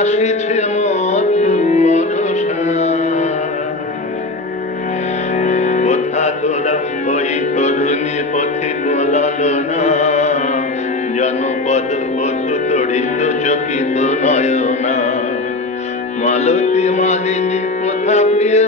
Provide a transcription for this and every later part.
আসেছে আমার মনসা কথা তোরা ওই তরুণী পথে না। জনপদ বধু তড়িত চকিত নয়না। মালতী মালিনী কথা প্রিয়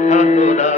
সাধনা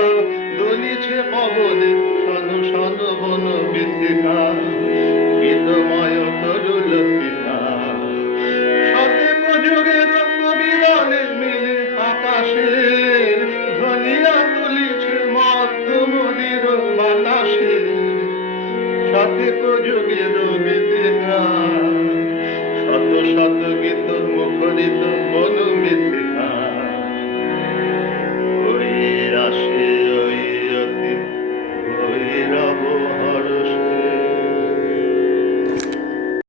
আল্লাহ